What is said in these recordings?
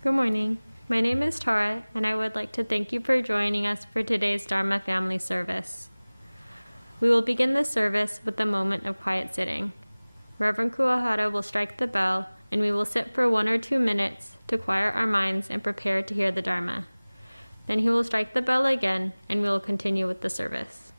Good morning. My name is Tara, and I would like to thank you for joining us for today's Dharma family service. We will begin the service with a moment of quiet sitting. Reverend Kuwahara will strike the bell, and we will sit for 1 or 2 minutes to quiet our minds and prepare to hear the Dharma. Then he will strike the bell again, and we will continue with the service.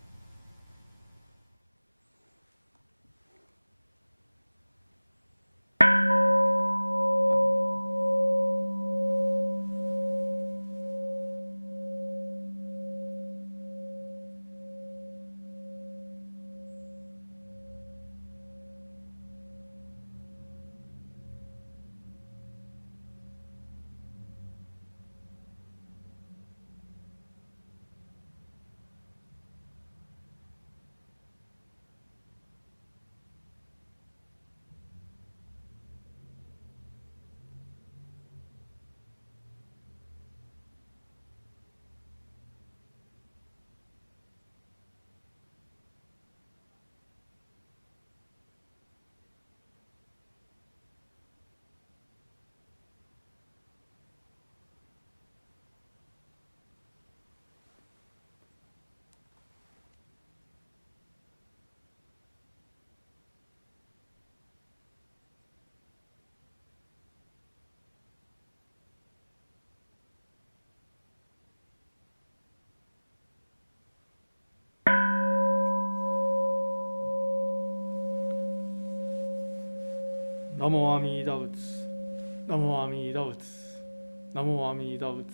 Namo Amida Butsu, Namo Amida Butsu, Namo Amida Butsu,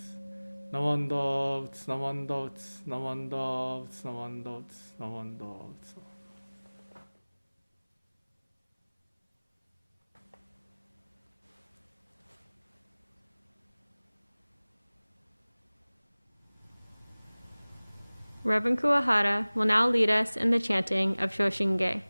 Namanda Butsu, Namanda Butsu, Namanda Butsu, Namanda Butsu, Namanda Butsu. Reverend Kuwahara will now lead us in the chanting of Shoshinge.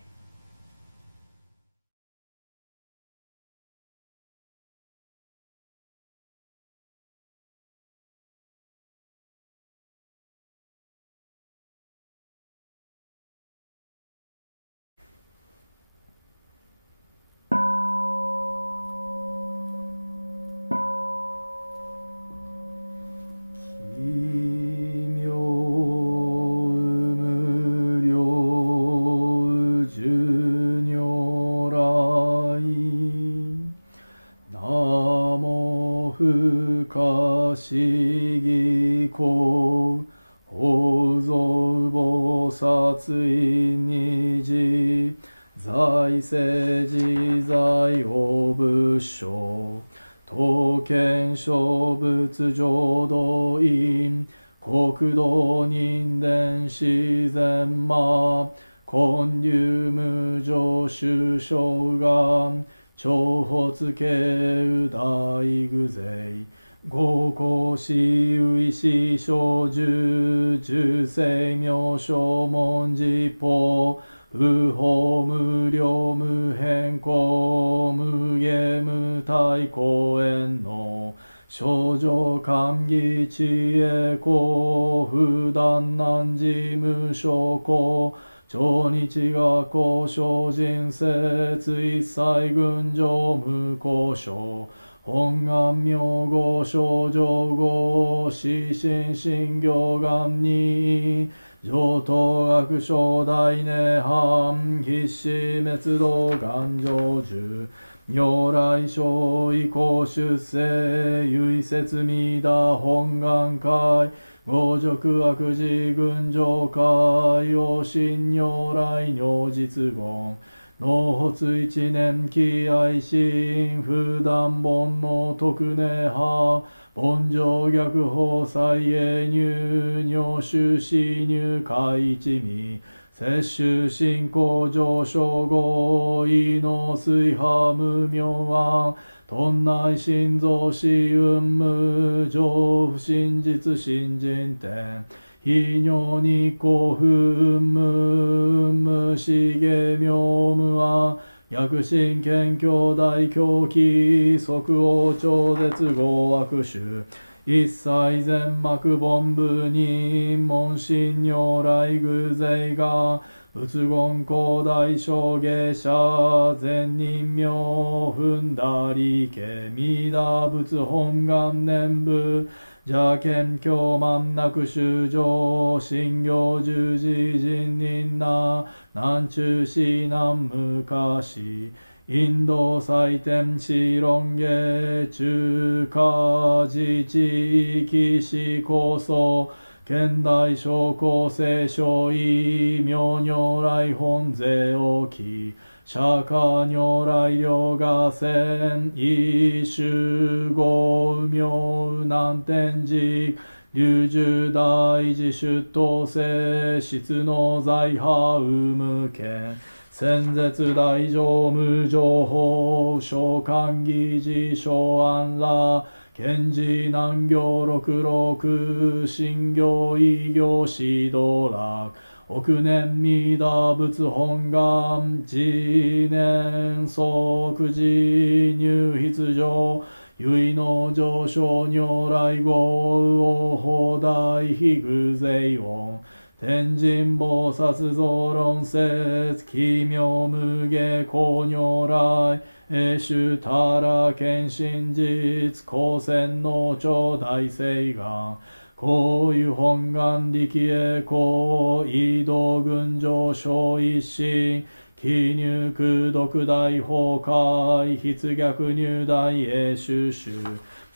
仏言光大小下者善人名踏んだりけ弥陀仏本願念仏邪見教満なく修上信行十字人人な南中市南昔インド祭典四論下中華自治域市構想現代小公正小異名如来本税置き釈迦如来両河線異集合名南天寺龍樹大寺出頭聖質の財派無権先絶大乗無情報召喚議事小安ら賢治南行六六新行異行指導楽億年弥陀仏本願次年即時入筆上唯の上昇如来号法大非偶税音天神菩薩増論説奇妙無下光如来永主たら見真実光線の長大聖願こういう本願力へこう移動群上昇一心記入空読大崩壊筆逆入大永主主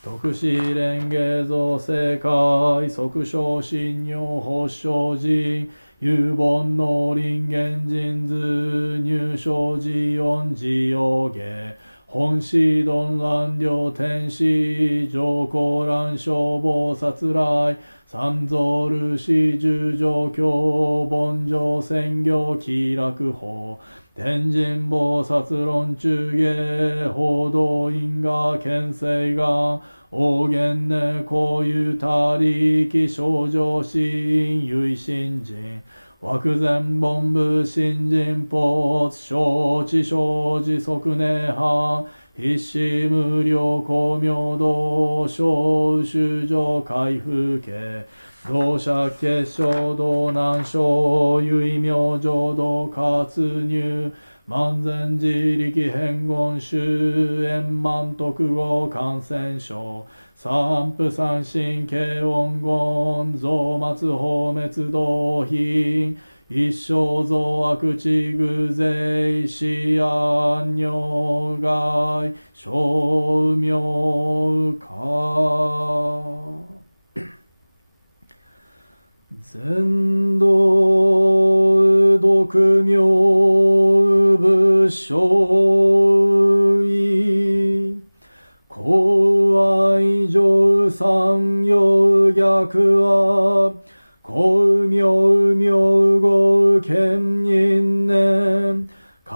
特使蓮華造世界即昇信用発祥人有本能林源人図入生寺音寺王下本師鈍乱両天使上皇乱消防殺来三蔵ルシ十条教凡上宣行気楽法天神菩薩論中下報道因果見世願大元ねこういうたりき少女心唯心人枠前本部新人没承知生じ即涅槃必死無料光明道小修上開封家同社結晶道南小唯名浄土活入万全自力変言周円満特語感染症三不三神慶音言増末法滅道品一生増悪地偶税死安如外小名化全道独名仏生意公愛上三陽逆は公名名号兼任年海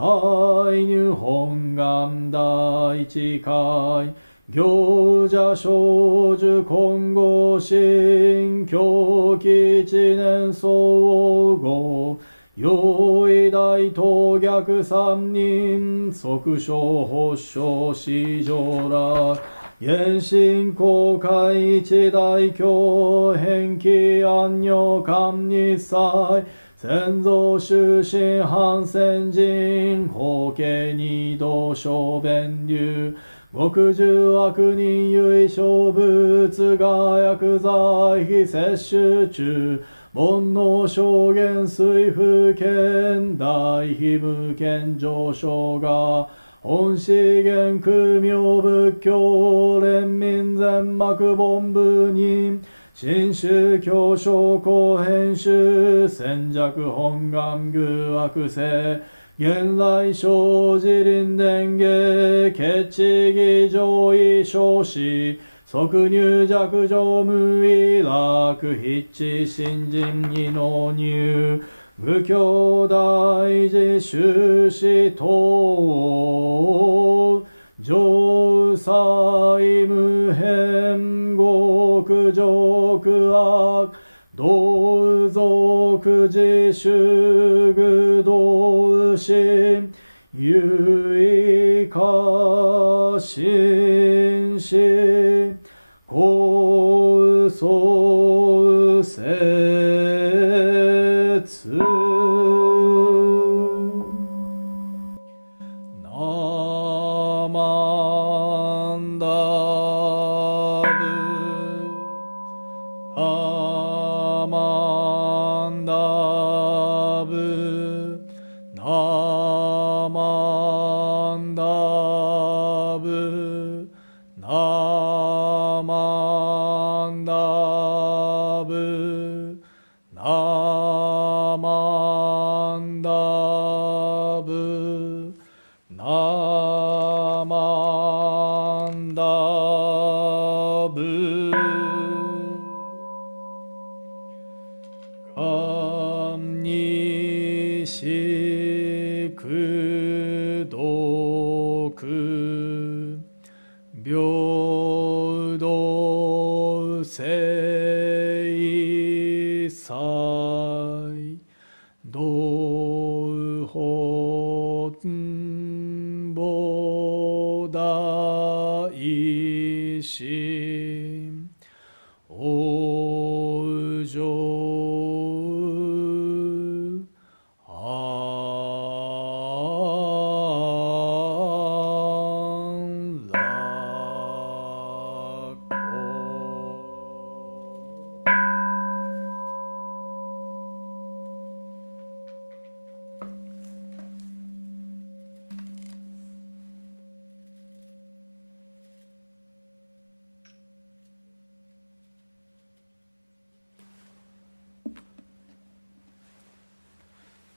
入本願第一回行者少女今後新教期一年総合用意大当逆三人即小発祥四条ら原神公開一大教返帰安女官日祭先祖終身反戦人法家二道小弁流極重悪人唯小物が薬剤非摂取中煩悩証言水風剣大非無権上昇が本資源空明仏教連民全幕本部人新宗教商工編集戦弱本願偶悪性現来生じ臨伝下決地義上位少子即入弱上無意楽筆致新人異能入仏教大事修士等上祭無変極上悪道族自主具道心唯化心死高僧説。 つ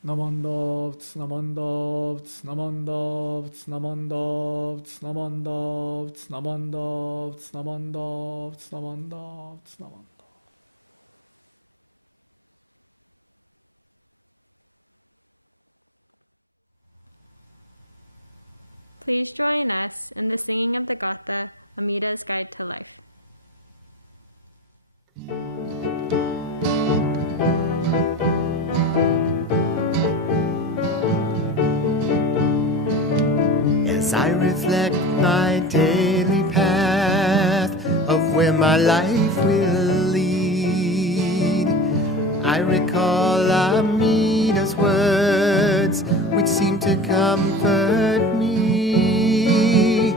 Namandavts, namandavts, namandavts, namandavts, namandavts, namandavts, namandavts, namandavts, namandavts. Please join us in the singing of the Gatha, Amita's Guide to Life. As I reflect my daily path of where my life will lead, I recall Amita's words which seem to comfort me.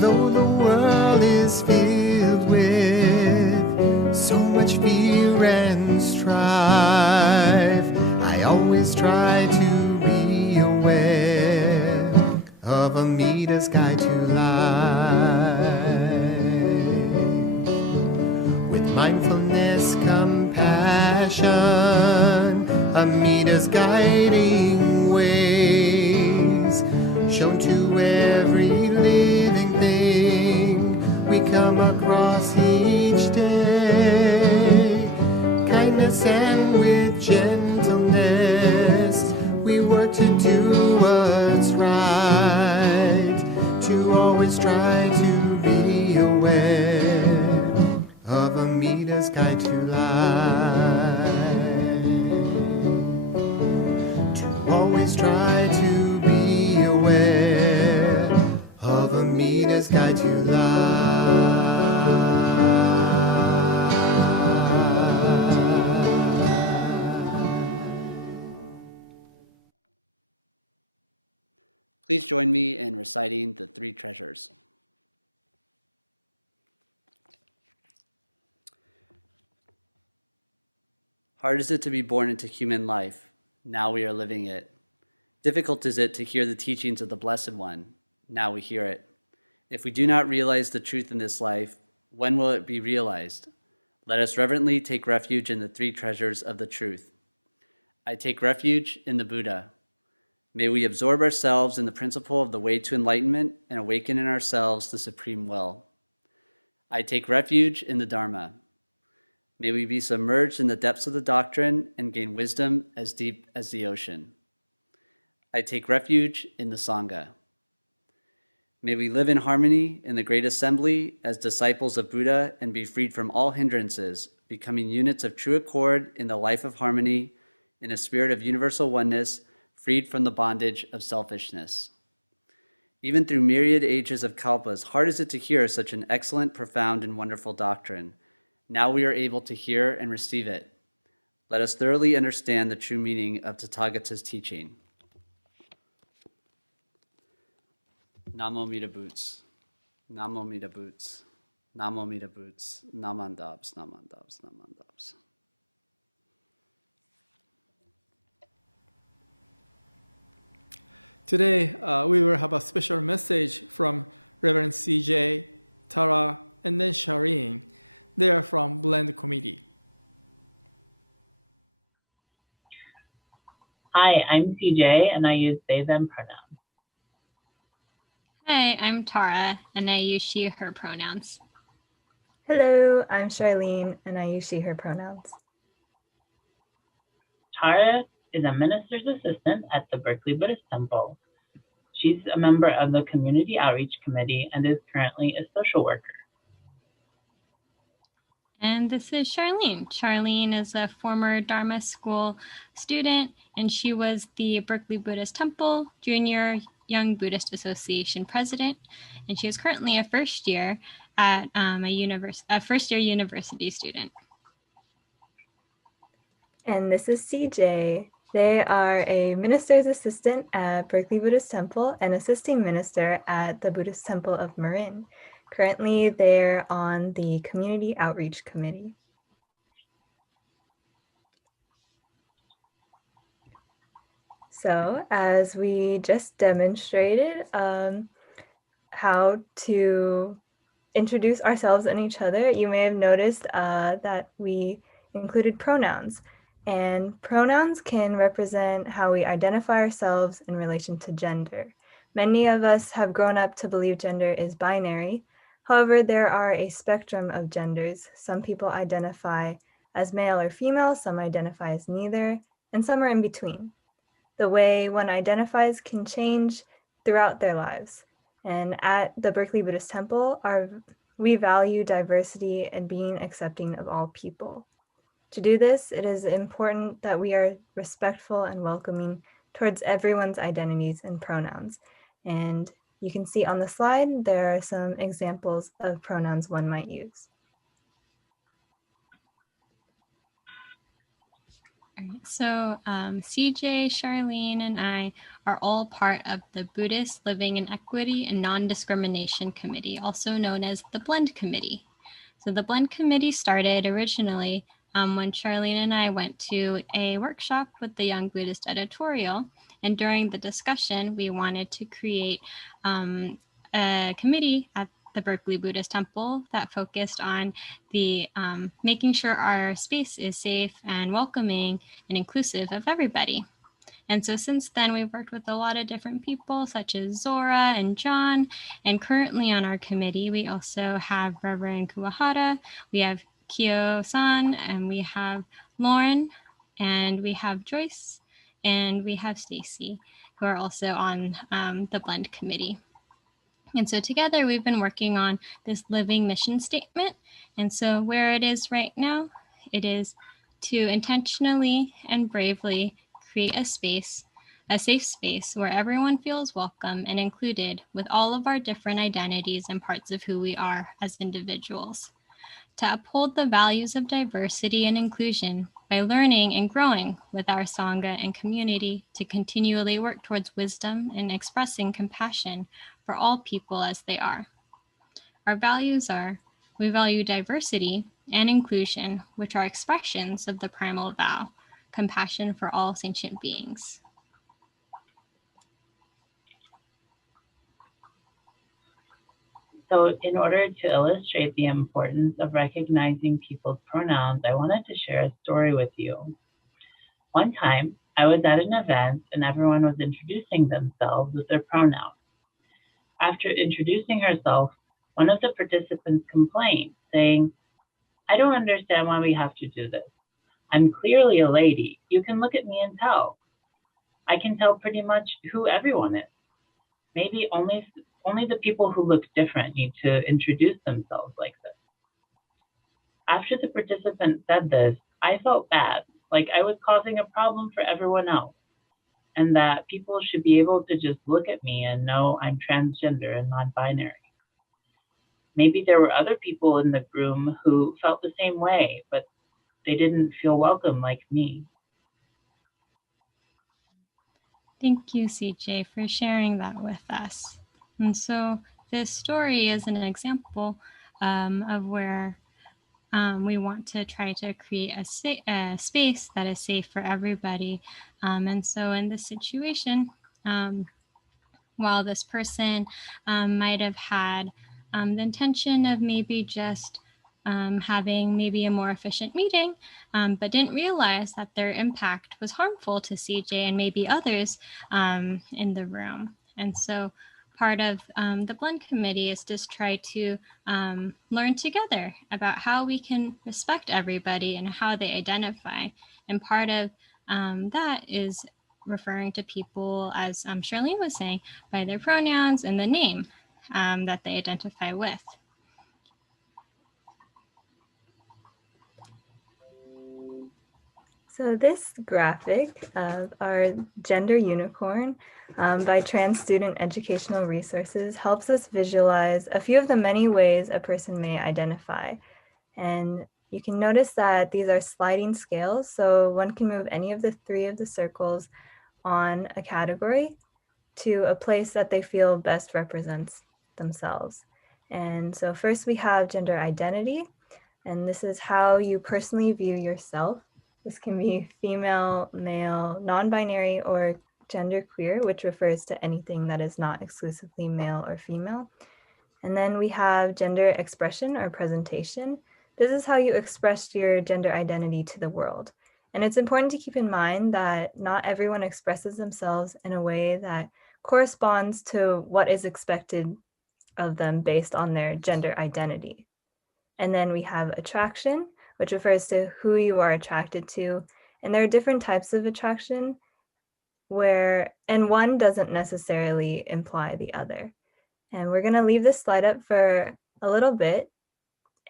Though the world is filled with so much fear and strife, I always try to be aware of Amita's Guide to Life. With mindfulness, compassion, Amita's guiding ways, shown to every living thing we come across each day. Kindness and with gentleness, we work to do what's right, to always try to be aware of Amita's Guide to Life. To always try to be aware of Amita's Guide to Please join me in reciting the three treasures. Hard is it to be born into human life. Now we are living it. Difficult is it to hear the teachings of the Blessed One. Now we hear it. If we do not realize the truth in this life, when will it be realized? Let us reverently take refuge in the three treasures of the truth. I take refuge in the Buddha. May we absorb ourselves in the principle of the way to enlightenment and awaken in ourselves the supreme will. I take refuge in the Dharma. May we be submerged in the depths of the doctrine and gain wisdom as deep as the ocean. I take refuge in the Sangha. May we live in harmony in the great assembly as disciples of Buddha and be freed from all hindrances, becoming units of true accord in the life of harmony, in a spirit of universal oneness, freed from the bondage of selfishness. Even through myriad ages of kalpas, hard is it to hear such an excellent, profound, and wonderful doctrine. Now we are able to hear and receive it. Let us thoroughly understand the true meaning of Tathagata's teaching. Namo Mita Boots. Namo Mita Boots. Namo Mita Boots. Namandabs, namandabs, namandabs. Today, we will have a special message from Reverend CJ, Tara, and then Shireen. They are from Blend Committee. Hi, I'm CJ, and I use they, them pronouns. Hi, I'm Tara, and I use she, her pronouns. Hello, I'm Charlene, and I use she, her pronouns. Tara is a minister's assistant at the Berkeley Buddhist Temple. She's a member of the Community Outreach Committee and is currently a social worker. And this is Charlene. Charlene is a former Dharma school student, and she was the Berkeley Buddhist Temple Junior Young Buddhist Association president, and she is currently a first-year at a first-year university student. And this is CJ. They are a minister's assistant at Berkeley Buddhist Temple and assisting minister at the Buddhist Temple of Marin. Currently, they're on the Community Outreach Committee. So, as we just demonstrated how to introduce ourselves and each other, you may have noticed that we included pronouns. And pronouns can represent how we identify ourselves in relation to gender. Many of us have grown up to believe gender is binary. However, there are a spectrum of genders. Some people identify as male or female, some identify as neither, and some are in between. The way one identifies can change throughout their lives. And at the Berkeley Buddhist Temple, we value diversity and being accepting of all people. To do this, it is important that we are respectful and welcoming towards everyone's identities and pronouns. And you can see on the slide, there are some examples of pronouns one might use. All right, so CJ, Charlene, and I are all part of the Buddhist Living in Equity and Non-Discrimination Committee, also known as the Blend Committee. So the Blend Committee started originally when Charlene and I went to a workshop with the Young Buddhist Editorial, and during the discussion, we wanted to create a committee at the Berkeley Buddhist Temple that focused on the making sure our space is safe and welcoming and inclusive of everybody. And so since then, we've worked with a lot of different people, such as Zora and John. And currently on our committee, we also have Reverend Kuwahara, we have Kyo-san, and we have Lauren, and we have Joyce, and we have Stacy, who are also on the Blend Committee. And so together we've been working on this living mission statement. And so where it is right now, it is to intentionally and bravely create a safe space where everyone feels welcome and included with all of our different identities and parts of who we are as individuals. To uphold the values of diversity and inclusion by learning and growing with our Sangha and community to continually work towards wisdom and expressing compassion for all people as they are. Our values are, we value diversity and inclusion, which are expressions of the primal vow, compassion for all sentient beings. So in order to illustrate the importance of recognizing people's pronouns, I wanted to share a story with you. One time, I was at an event and everyone was introducing themselves with their pronouns. After introducing herself, one of the participants complained, saying, "I don't understand why we have to do this. I'm clearly a lady. You can look at me and tell. I can tell pretty much who everyone is. Maybe only the people who look different need to introduce themselves like this." After the participant said this, I felt bad, like I was causing a problem for everyone else, and that people should be able to just look at me and know I'm transgender and non-binary. Maybe there were other people in the room who felt the same way, but they didn't feel welcome like me. Thank you, CJ, for sharing that with us. And so this story is an example of where we want to try to create a space that is safe for everybody. And so in this situation, while this person might have had the intention of maybe just having maybe a more efficient meeting, but didn't realize that their impact was harmful to CJ and maybe others in the room. And so part of the Blend Committee is just try to learn together about how we can respect everybody and how they identify. And part of that is referring to people, as Charlene was saying, by their pronouns and the name that they identify with. So this graphic of our gender unicorn by Trans Student Educational Resources helps us visualize a few of the many ways a person may identify. And you can notice that these are sliding scales, so one can move any of the three of the circles on a category to a place that they feel best represents themselves. And so first we have gender identity, and this is how you personally view yourself. This can be female, male, non-binary, or genderqueer, which refers to anything that is not exclusively male or female. And then we have gender expression or presentation. This is how you express your gender identity to the world. And it's important to keep in mind that not everyone expresses themselves in a way that corresponds to what is expected of them based on their gender identity. And then we have attraction, which refers to who you are attracted to. And there are different types of attraction and one doesn't necessarily imply the other. And we're going to leave this slide up for a little bit,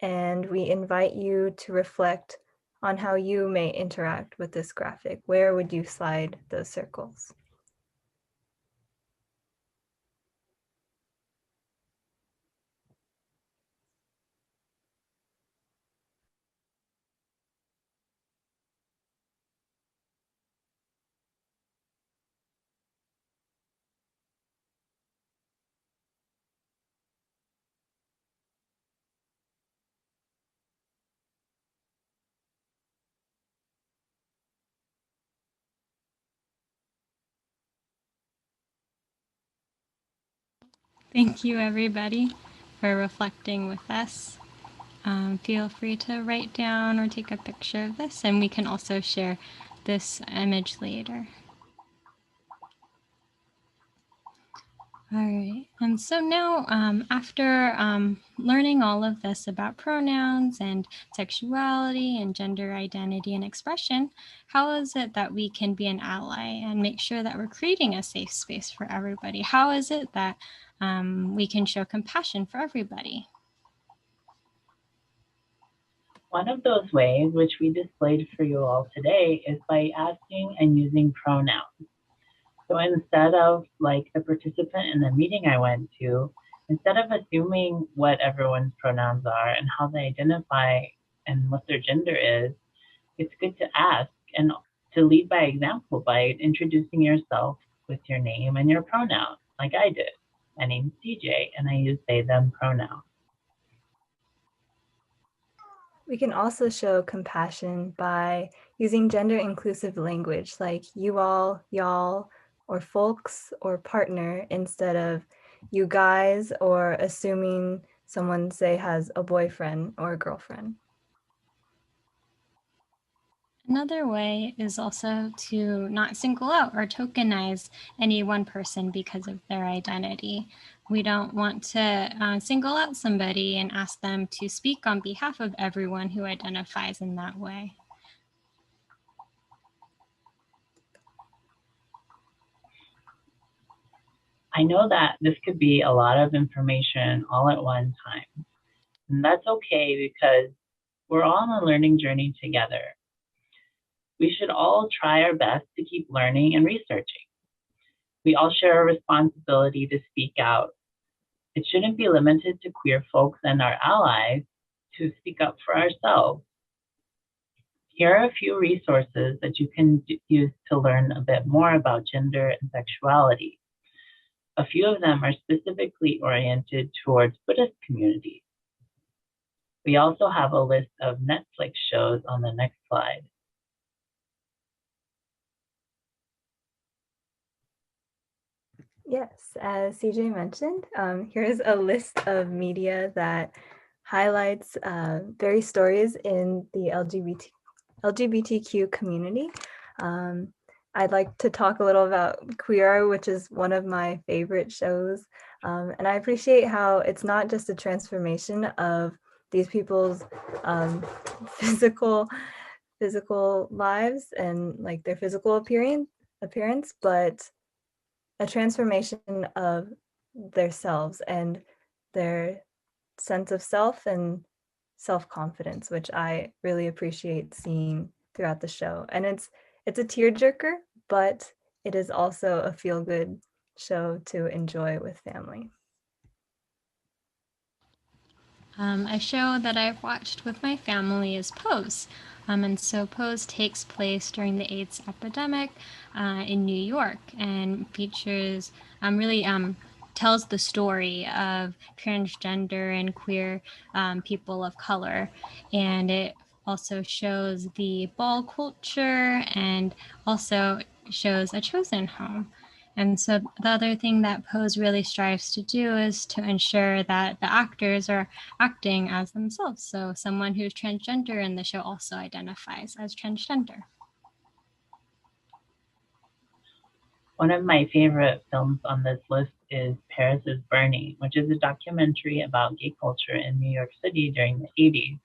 and we invite you to reflect on how you may interact with this graphic. Where would you slide those circles? Thank you, everybody, for reflecting with us. Feel free to write down or take a picture of this, and we can also share this image later. All right, and so now after learning all of this about pronouns and sexuality and gender identity and expression, how is it that we can be an ally and make sure that we're creating a safe space for everybody? How is it that we can show compassion for everybody? One of those ways, which we displayed for you all today, is by asking and using pronouns. So instead of like the participant in the meeting I went to, instead of assuming what everyone's pronouns are and how they identify and what their gender is, it's good to ask and to lead by example by introducing yourself with your name and your pronoun, like I did. My name's CJ, and I use they, them pronouns. We can also show compassion by using gender inclusive language like you all, y'all, or folks, or partner instead of you guys, or assuming someone, say, has a boyfriend or a girlfriend. Another way is also to not single out or tokenize any one person because of their identity. We don't want to single out somebody and ask them to speak on behalf of everyone who identifies in that way. I know that this could be a lot of information all at one time. And that's okay because we're all on a learning journey together. We should all try our best to keep learning and researching. We all share a responsibility to speak out. It shouldn't be limited to queer folks and our allies to speak up for ourselves. Here are a few resources that you can use to learn a bit more about gender and sexuality. A few of them are specifically oriented towards Buddhist communities. We also have a list of Netflix shows on the next slide. Yes, as CJ mentioned, here's a list of media that highlights various stories in the LGBTQ community. I'd like to talk a little about Queer, which is one of my favorite shows. And I appreciate how it's not just a transformation of these people's physical lives and like their physical appearance, but a transformation of their selves and their sense of self and self-confidence, which I really appreciate seeing throughout the show. And it's a tearjerker, but it is also a feel-good show to enjoy with family. A show that I've watched with my family is Pose. And so Pose takes place during the AIDS epidemic in New York and features really tells the story of transgender and queer people of color. And it also shows the ball culture and also shows a chosen home. And so the other thing that Pose really strives to do is to ensure that the actors are acting as themselves. So someone who's transgender in the show also identifies as transgender. One of my favorite films on this list is Paris is Burning, which is a documentary about gay culture in New York City during the 80s.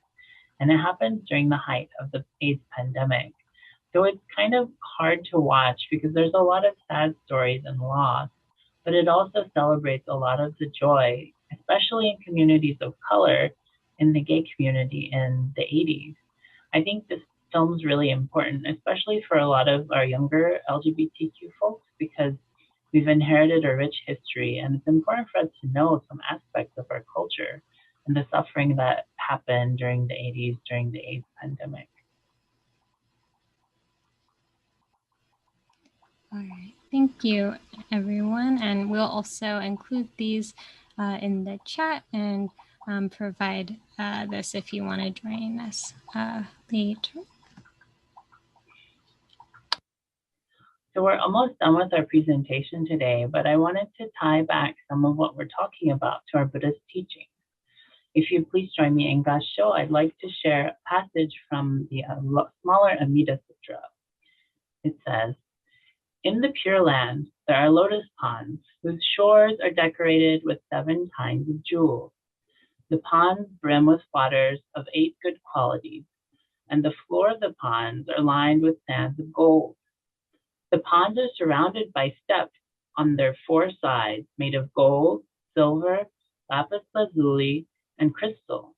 And it happens during the height of the AIDS pandemic. So it's kind of hard to watch because there's a lot of sad stories and loss, but it also celebrates a lot of the joy, especially in communities of color in the gay community in the 80s. I think this film's really important, especially for a lot of our younger LGBTQ folks, because we've inherited a rich history and it's important for us to know some aspects of our culture and the suffering that happened during the 80s during the AIDS pandemic. All right, thank you, everyone. And we'll also include these in the chat and provide this if you want to join us later. So we're almost done with our presentation today, but I wanted to tie back some of what we're talking about to our Buddhist teaching. If you please join me in Gasho, I'd like to share a passage from the smaller Amida Sutra. It says, "In the Pure Land, there are lotus ponds whose shores are decorated with 7 kinds of jewels. The ponds brim with waters of 8 good qualities, and the floor of the ponds are lined with sands of gold. The ponds are surrounded by steps on their 4 sides made of gold, silver, lapis lazuli, and crystal.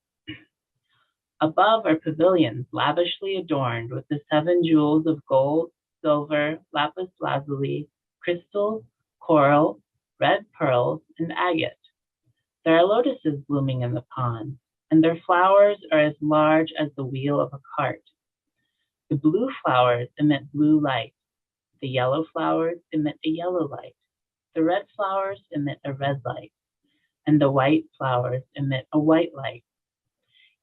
Above are pavilions lavishly adorned with the 7 jewels of gold, silver, lapis lazuli, crystal, coral, red pearls, and agate. There are lotuses blooming in the pond, and their flowers are as large as the wheel of a cart. The blue flowers emit blue light. The yellow flowers emit a yellow light. The red flowers emit a red light, and the white flowers emit a white light.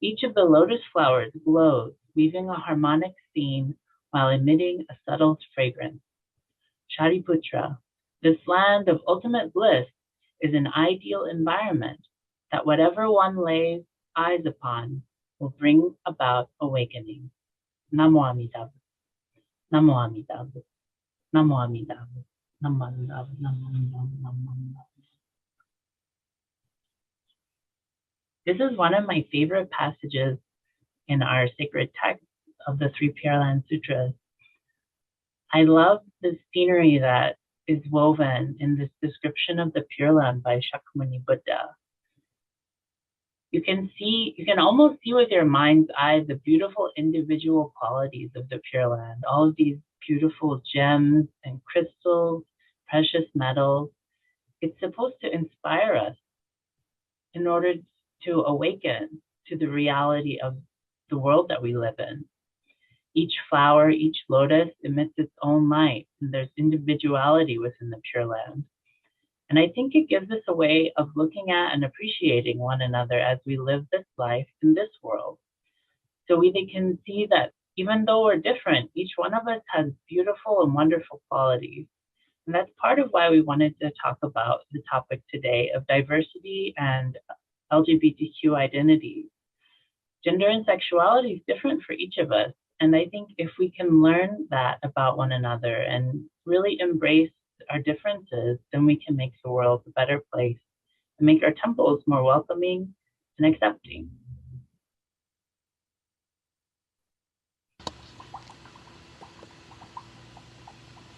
Each of the lotus flowers glows, weaving a harmonic scene while emitting a subtle fragrance. Shariputra, this land of ultimate bliss is an ideal environment that whatever one lays eyes upon will bring about awakening. Namo Amitabha. Namo Amitabha. Namo Amitabha. Namo Amitabha. Namo Amitabha. This is one of my favorite passages in our sacred text of the 3 Pure Land Sutras. I love the scenery that is woven in this description of the Pure Land by Shakyamuni Buddha. You can almost see with your mind's eye the beautiful individual qualities of the Pure Land, all of these beautiful gems and crystals, precious metals. It's supposed to inspire us in order to awaken to the reality of the world that we live in. Each flower, each lotus emits its own light, and there's individuality within the Pure Land. And I think it gives us a way of looking at and appreciating one another as we live this life in this world. So we can see that even though we're different, each one of us has beautiful and wonderful qualities. And that's part of why we wanted to talk about the topic today of diversity and LGBTQ identities. Gender and sexuality is different for each of us. And I think if we can learn that about one another and really embrace our differences, then we can make the world a better place and make our temples more welcoming and accepting.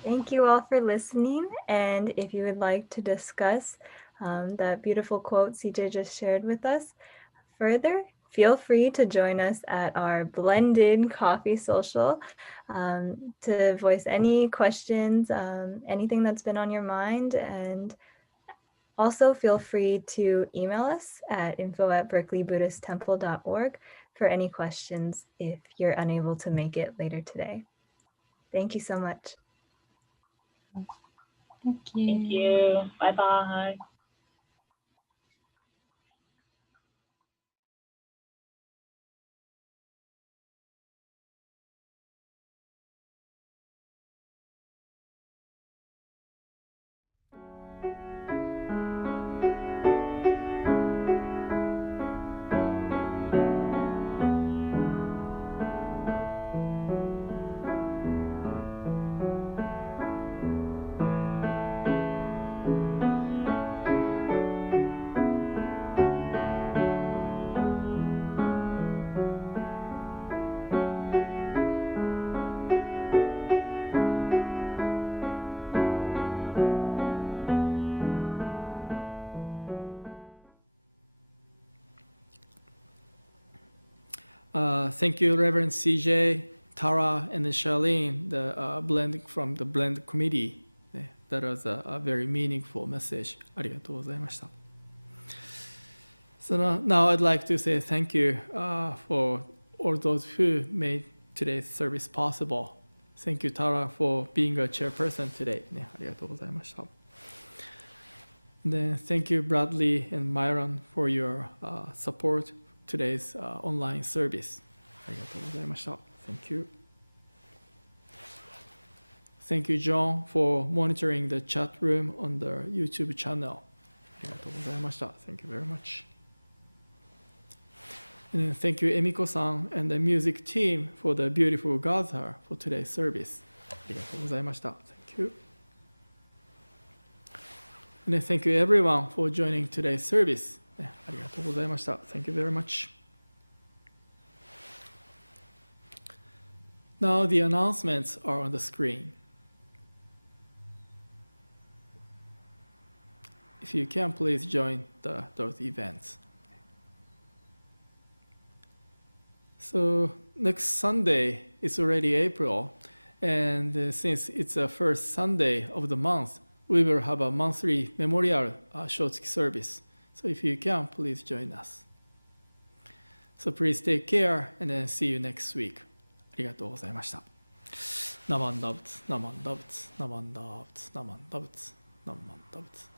Thank you all for listening. And if you would like to discuss that beautiful quote CJ just shared with us further, feel free to join us at our blended coffee social to voice any questions, anything that's been on your mind. And also feel free to email us at info@berkeleybuddhisttemple.org for any questions if you're unable to make it later today. Thank you so much. Thank you. Thank you. Bye-bye. Thank you, Reverend CJ, Tara, and Charlene, the blend from the blend committee. That was a very meaningful message. ありがとうございました。So now I'd like to say thank you for all those who made today's service possible. Thank you, Tara, for being a chairperson today. ありがとうございました。And then thank you, Bradley and Myron, for your support today's online service. ありがとうございました。Thank you. Thank you, John, for monitoring the chat room on the YouTube channel. ありがとうございました。Thank you very much. And then thank you, Emiko-san and the music team for the beautiful gather for today's service. ありがとうございました。Thank you. And then thank you everyone for joining today's service. ありがとうございました。Thank you very much. Now the announcements are on the screen. If you can, please join those events. So next Sunday is already April, and since it's the first Sunday of the month, we will have a monthly memorial Shotsuki service. So if you can, please join us. So please take care, and then see you next week. ありがとうございました。ナマンダブツ、ナマンダブツ、ナマンダブツ、ナマンダブツ、ナマンダブツ。